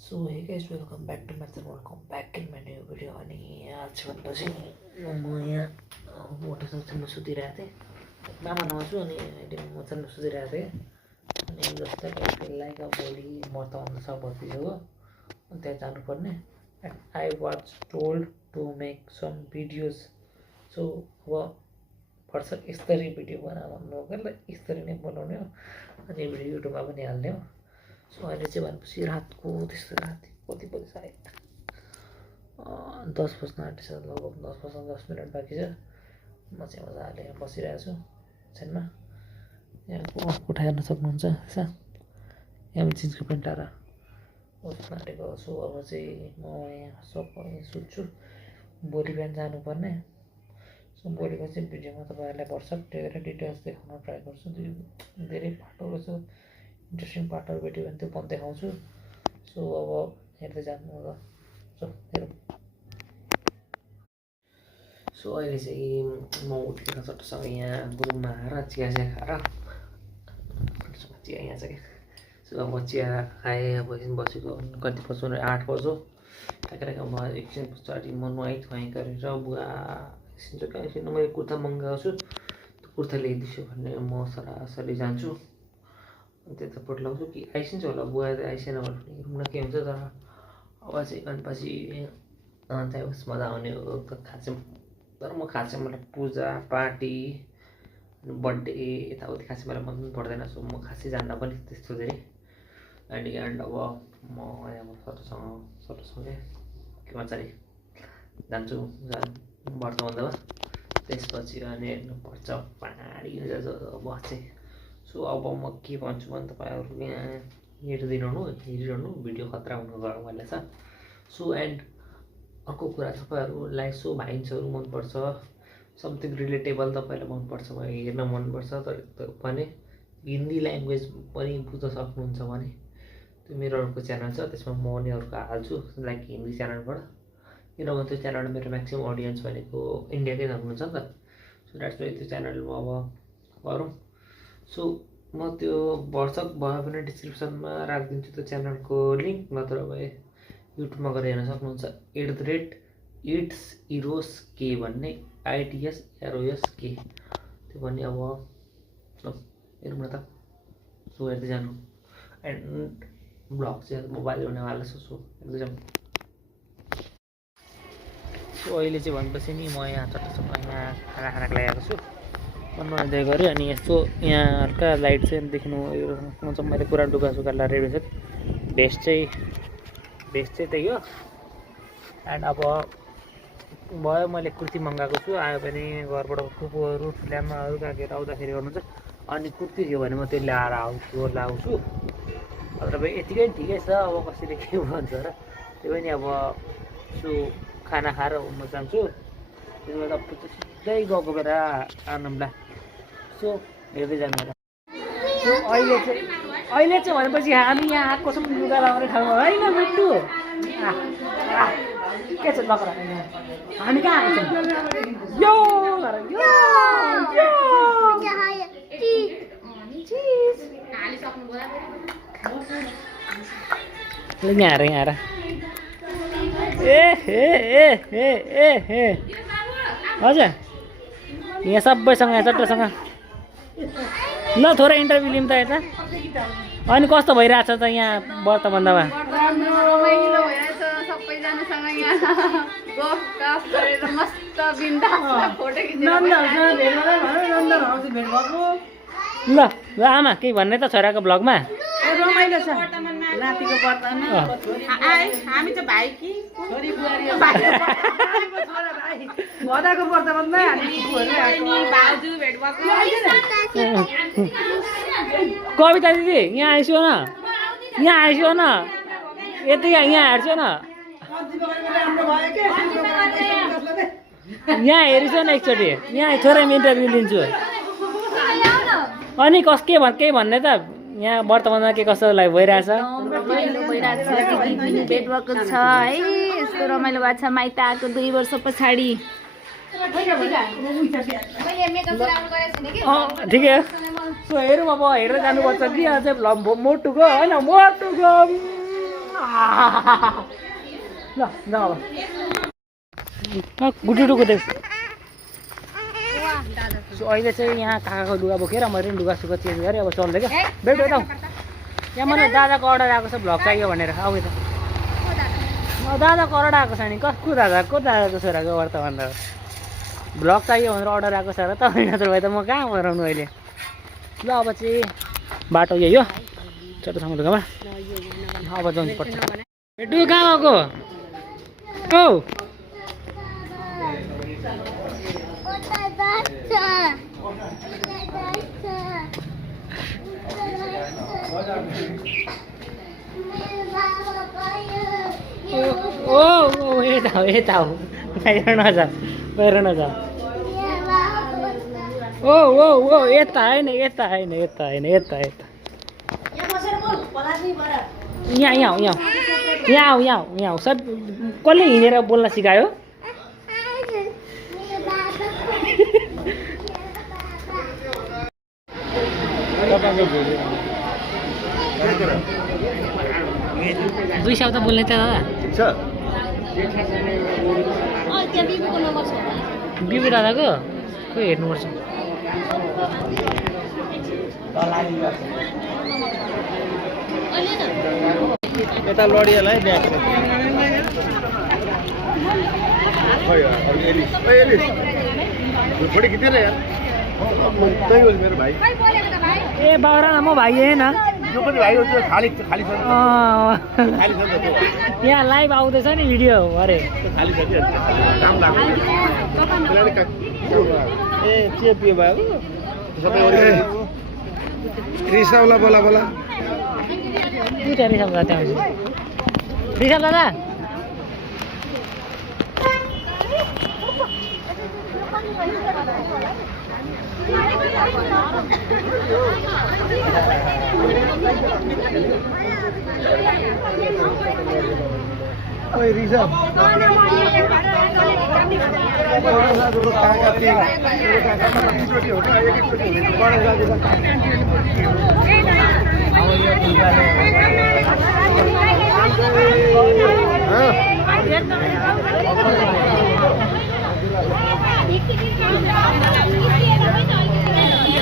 So hey guys welcome back to my channel welcome back in my new video. अनि आज भनेपछि म यहाँ मोटरसाइकलमा सुतिरहेको थिएँ, मामा छु अनि अहिले म चाहिँ सुतिरहेको थिएँ। अनि जस्तै लाइक अब भोलि म त आउँदैछ बत्ती हो अनि त्यहाँ जानुपर्ने। And I was told to make some videos. So अब फर्स्ट यसरी भिडियो बना भन्नु हो यसरी नै बनाउने हो अनि भिडियो युट्युबमा पनि हाल्ने हो। सो अहिले चाहिँ भनेपछि रातको त्यस्तो राति कति बजी सायद 10 बज्न आँटिछ, लगभग 10 बज्न 10 मिनट बाँकी छ। म चाहिँ मजाले यहाँ बसिरहेको छु किचनमा। यहाँ कोठा हेर्न सक्नुहुन्छ यहाँ जिन्सको पेन्ट लाएर बस्न आँटेको। सो अब चाहिँ म यहाँ सबै सुत्छु, भोलि बिहान जानुपर्ने। सो भोलिको चाहिँ भिडियोमा तपाईँहरूलाई भर्खर धेरै डिटेल्स देखाउन ट्राई गर्छु। धेरै पार्टहरू छ, इन्ट्रेस्टिङ पार्टहरू भेट्यो भने त्यो पनि देखाउँछु। सो अब हेर्दै जानु होला। सो हेरौँ। सो अहिले चाहिँ म उठेर चट्टसँग यहाँ रुममा आएर चिया खाएर चिया यहाँ छ क्या। सो अब चिया खाएँ, अब एकछिन बसेको कति बज्यो 8 बज्यो। ठ्याक्कै म एकछिन पछाडि म नुहाइ गरेर बुवा एकछिन चाहिँ कहाँ एकछिन मैले कुर्ता मगाएको छु, त्यो कुर्ता ल्याइदिन्छु भन्ने म सरासरी जान्छु। त्यतापट्टि लगाउँछु कि आइसिन्छ होला, बुवा त आइसेन भने रुममा के हुन्छ। तर अब चाहिँ भनेपछि त्यहाँ उस मजा आउने हो खासै। तर म खासै मलाई पूजा पार्टी बर्थडे यताउति खासै मलाई मन पर्दैन। सो म खासै जान्न पनि त्यस्तो धेरै। एन्ड अब म यहाँ सटोसँगै के भन्छ नि जान्छु व्रत बन्दामा। त्यसपछि अनि हेर्नुपर्छ पानी बस चाहिँ। सो अब म के भन्छु भने तपाईँहरू यहाँ हेरिरहनु भिडियो खतरा हुनु गएर छ। सो एन्ड अर्को कुरा तपाईँहरूलाई सो भाइन्सहरू मनपर्छ, समथिङ रिलेटेबल तपाईँलाई मनपर्छ भने हेर्न मनपर्छ तर भने हिन्दी ल्याङ्ग्वेज पनि बुझ्न सक्नुहुन्छ भने त्यो मेरो अर्को च्यानल छ, त्यसमा म उनीहरूको हाल्छु लाइक हिन्दी च्यानलबाट। किनभने त्यो च्यानलमा मेरो म्याक्सिमम् अडियन्स भनेको इन्डियाकै हुनुहुन्छ नि त। सो द्याट्स वाइ त्यो च्यानलमा अब गरौँ। सो म त्यो भर्सक भयो भने डिस्क्रिप्सनमा राखिदिन्छु त्यो च्यानलको लिङ्क, नत्र भए युट्युबमा गएर हेर्न सक्नुहुन्छ। @ItsErosK भन्ने ITSROSK त्यो भन्ने। अब हेरौँ न त। सो हेर्दै जानु। एन्ड ब्लग चाहिँ मोबाइल हुनेवाला छ। सो हेर्दै जानु। सो अहिले चाहिँ भनेपछि नि म यहाँ चट्टसँग यहाँ खाना खानको लागि आएको छु। बनाउँदै गरेँ अनि यस्तो यहाँ हल्का लाइट चाहिँ देख्नु सक्नुहुन्छ। मैले पुरा डुगासुगा लाएर रेडी छ। भेस्ट चाहिँ त्यही हो। एन्ड अब भयो मैले कुर्ती मगाएको छु, आयो भने घरबाट फुपूहरू ठुल्यामाहरू काकेर आउँदाखेरि गर्नुहुन्छ। अनि कुर्ती थियो भने म त्यो ल्याएर लाउँछु। तपाईँ यतिकै ठिकै छ। अब कसैले के भन्छ र त्यो पनि अब सो खाना खाएर म जान्छु। त्यसमा त सिधै गएको बेला आनन्दला। सो हेर्दै जानु। सो अहिले चाहिँ भनेपछि हामी यहाँ आएको छौँ लुगा लगाउने ठाउँमा होइन मिन्टु के छ लकरा हामी कहाँ आएको छौँ यो यहाँ ए हजुर यहाँ सबैसँग यहाँ चट्टसँग ल थोरै इन्टरभ्यू लिउँ त यता। अनि कस्तो भइरहेछ त यहाँ व्रत बन्दामा? रमाइलो भइरहेछ, सबैजनासँग यहाँ गफ गरेर मस्त बिन्दास फोटो खिचेर। ल आमा केही भन्ने त छोराको ब्लगमा? रमाइलो छ रातिको व्रतमा। हामी त भाइ कि छोरी बुहारी भदाको व्रतमा भाउजू भेट भएको। कविता दिदी यहाँ आइसो न, यति यहाँ हेर्छु न, यहाँ हेरिस न एकचोटि। यहाँ थोरै इन्टरभ्यू लिन्छु। अनि केही भन्ने त यहाँ वर्तमानमा के कस्तो भइरहेछ? रमाइलो भइरहेछ, भेट भएको छ है। यस्तो रमाइलो भएको छ माइत आएको 2 वर्ष पछाडि। ठिकै हो। सो हेरौँ अब हेरेर जानुपर्छ कि अझै मोटुको होइन मोटुको ल जाऊ अब गुटुटुको देख सो अहिले चाहिँ यहाँ काकाको लुगा बोकेर मैले लुगा सुगा चेन्ज गरेँ अब चल्दै क्या बेटो यता यहाँ मलाई दादाको अर्डर आएको छ भ्लग चाहियो भनेर आऊ यता दादाको अर्डर आएको छ नि को दादाको छोराको अर्थ भन्दा भ्लग चाहियो भनेर अर्डर आएको छ र तपाईँ नत्र भए त म कहाँ बनाउनु अहिले ल अब चाहिँ बाटो यही हो चटोसँग लुगामा अब जानु पर्छ बेटु कहाँ गएको औ ओ यता हो बाहिर नजा ओ यता होइन यहाँ सर कसले हिँडेर बोल्न सिकायो दुई शब्द बोल्ने त दादा बिबु दादाको खोइ हेर्नुपर्छ यता लडियालाई ब्याग छोडी खिचेर यार मेरो भाइ ए बाबा म भाइ होइन यो पनि भाइ हो त्यो खाली खाली छ खाली छ त्यो यहाँ लाइभ आउँदैछ नि भिडियो अरे खाली छ त्यो काम लाग्यो ए के पियो भयो सबै रिसाउला बोला बोला दुईटा रिसाउ दादा त्यहाँ रिसाउ दादा ओइ रिसा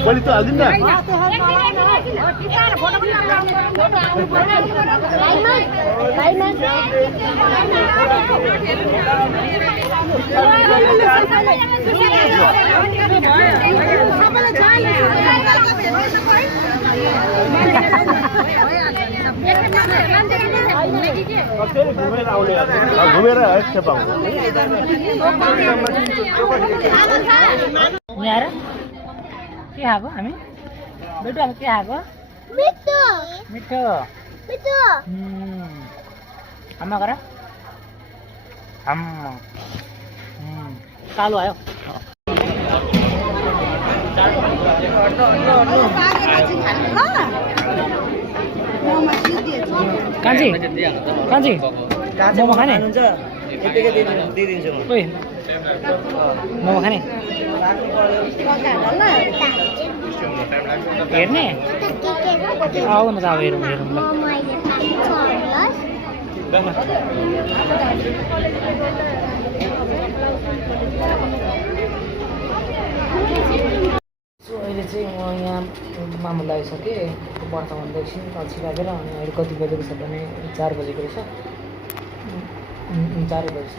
बोली तो हालिदिनु न घुमेर एकखेप आउँछ यहाँ के खाएको हामी बेटु हामी के खाएको मिठो आमा गर कालो आयो कान्छी मोमो खाने ओइ मोमो खाने हेर्ने आऊ न त अब हेरौँ ल सो अहिले चाहिँ म यहाँ मामु लगाइसकेँ वर्तमान एकछिन अल्छी लागेर अनि अहिले कति बजेको छ भने 4 बजेको रहेछ 4 बजी छ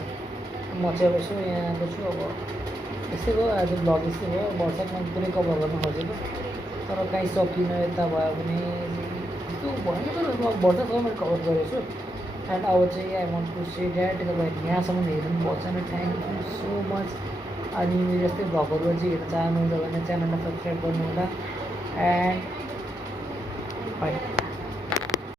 म चाहिँ अब यसो यहाँ आएको छु अब यस्तै भयो आज भ्लग यस्तै भयो वर्षमा पुरै कभर गर्न खोजेको तर काहीँ सकिनँ यता भयो भने यस्तो भएन तर वर्षसम्म मैले कभर गरेको छु एन्ड अब चाहिँ I want to say that तपाईँहरू यहाँसम्म हेर्नुपर्छ नि थ्याङ्क यू सो मच अनि मेरो यस्तै भ्लगहरू चाहिँ हेर्न चाहनुहुन्छ भने च्यानललाई सब्सक्राइब गर्नु होला एन्ड बाई